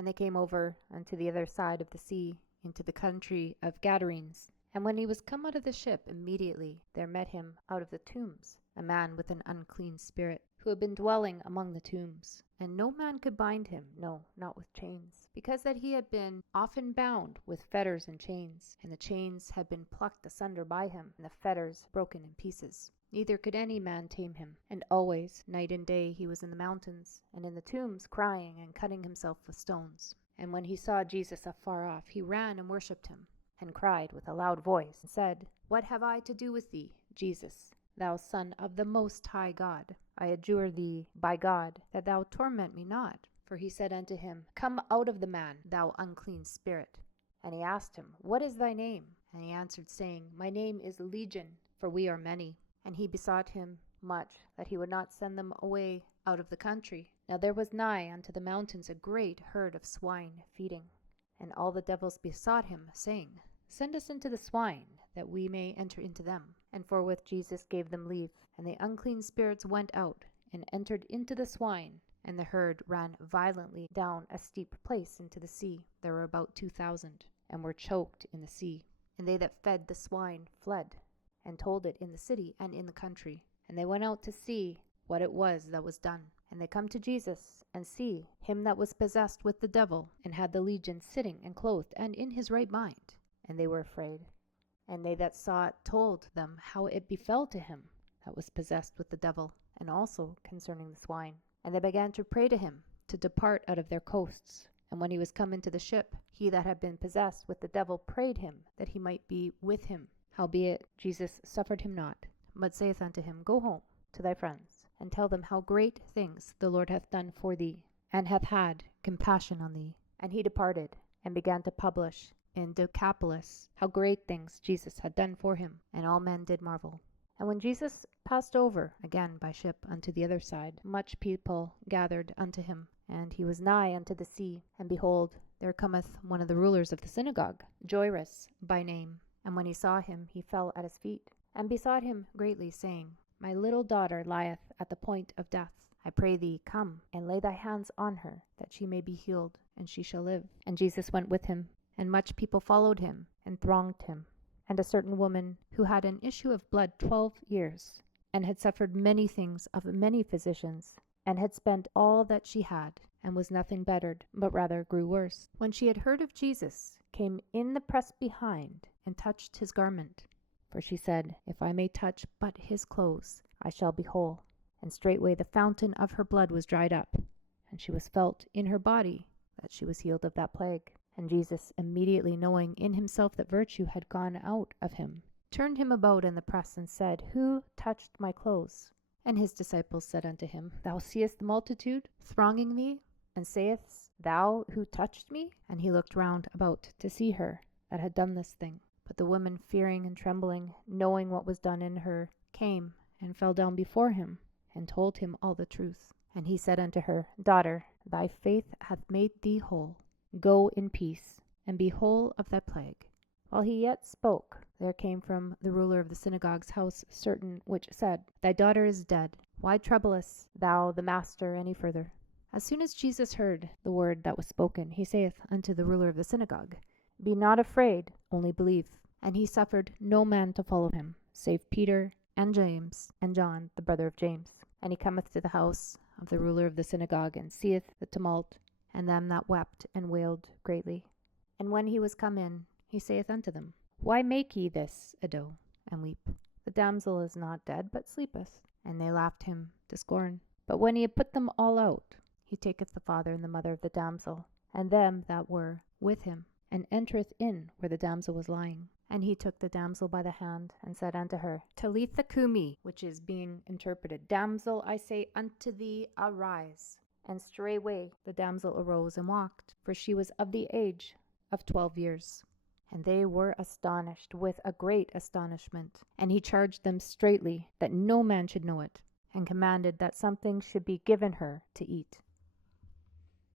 And they came over unto the other side of the sea, into the country of Gadarenes. And when he was come out of the ship, immediately there met him out of the tombs a man with an unclean spirit, who had been dwelling among the tombs. And no man could bind him, no, not with chains, because that he had been often bound with fetters and chains, and the chains had been plucked asunder by him, and the fetters broken in pieces. Neither could any man tame him. And always, night and day, he was in the mountains, and in the tombs, crying and cutting himself with stones. And when he saw Jesus afar off, he ran and worshipped him, and cried with a loud voice, and said, What have I to do with thee, Jesus, thou Son of the Most High God? I adjure thee by God, that thou torment me not. For he said unto him, Come out of the man, thou unclean spirit. And he asked him, What is thy name? And he answered, saying, My name is Legion, for we are many. And he besought him much that he would not send them away out of the country. Now there was nigh unto the mountains a great herd of swine feeding. And all the devils besought him, saying, Send us into the swine, that we may enter into them. And forthwith Jesus gave them leave. And the unclean spirits went out, and entered into the swine. And the herd ran violently down a steep place into the sea. There were about 2,000, and were choked in the sea. And they that fed the swine fled, and told it in the city and in the country. And they went out to see what it was that was done. And they come to Jesus, and see him that was possessed with the devil, and had the legion, sitting and clothed, and in his right mind. And they were afraid. And they that saw it told them how it befell to him that was possessed with the devil, and also concerning the swine. And they began to pray to him to depart out of their coasts. And when he was come into the ship, he that had been possessed with the devil prayed him that he might be with him. Howbeit Jesus suffered him not, but saith unto him, Go home to thy friends, and tell them how great things the Lord hath done for thee, and hath had compassion on thee. And he departed, and began to publish in Decapolis how great things Jesus had done for him, and all men did marvel. And when Jesus passed over again by ship unto the other side, much people gathered unto him, and he was nigh unto the sea. And behold, there cometh one of the rulers of the synagogue, Jairus by name. And when he saw him, he fell at his feet, and besought him greatly, saying, My little daughter lieth at the point of death. I pray thee, come, and lay thy hands on her, that she may be healed, and she shall live. And Jesus went with him, and much people followed him, and thronged him. And a certain woman, who had an issue of blood 12 years, and had suffered many things of many physicians, and had spent all that she had, and was nothing bettered, but rather grew worse, when she had heard of Jesus, came in the press behind, and touched his garment. For she said, If I may touch but his clothes, I shall be whole. And straightway the fountain of her blood was dried up, and she was felt in her body that she was healed of that plague. And Jesus, immediately knowing in himself that virtue had gone out of him, turned him about in the press, and said, Who touched my clothes? And his disciples said unto him, Thou seest the multitude thronging thee, and sayest thou, Who touched me? And he looked round about to see her that had done this thing. But the woman, fearing and trembling, knowing what was done in her, came and fell down before him, and told him all the truth. And he said unto her, Daughter, thy faith hath made thee whole. Go in peace, and be whole of thy plague. While he yet spoke, there came from the ruler of the synagogue's house certain which said, Thy daughter is dead. Why troublest thou the master any further? As soon as Jesus heard the word that was spoken, he saith unto the ruler of the synagogue, Be not afraid, only believe. And he suffered no man to follow him, save Peter and James and John, the brother of James. And he cometh to the house of the ruler of the synagogue, and seeth the tumult, and them that wept and wailed greatly. And when he was come in, he saith unto them, Why make ye this ado, and weep? The damsel is not dead, but sleepeth. And they laughed him to scorn. But when he had put them all out, he taketh the father and the mother of the damsel, and them that were with him, and entereth in where the damsel was lying. And he took the damsel by the hand, and said unto her, Talitha cumi, which is being interpreted, Damsel, I say unto thee, arise. And straightway the damsel arose and walked, for she was of the age of 12 years. And they were astonished with a great astonishment. And he charged them straitly that no man should know it, and commanded that something should be given her to eat.